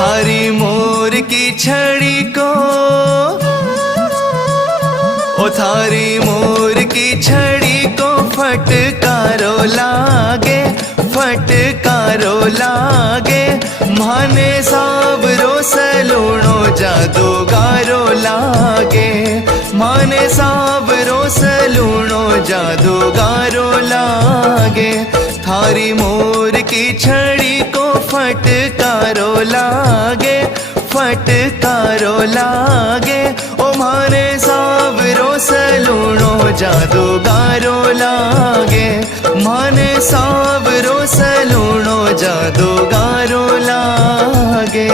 थारी मोर की छड़ी को, ओ थारी मोर की छड़ी को फटकारो लागे, फटकारो लागे। माने सावरो सलूणो जादूगारो लागे, माने सावरो सलूणो जादूगारो लागे। थारी मोर की छड़ी को फटकारो लागे, फटकारो लागे। ओ माने सावरो सलूणो जादूगारो लागे, माने सावरो सलूणो जादूगारो लागे।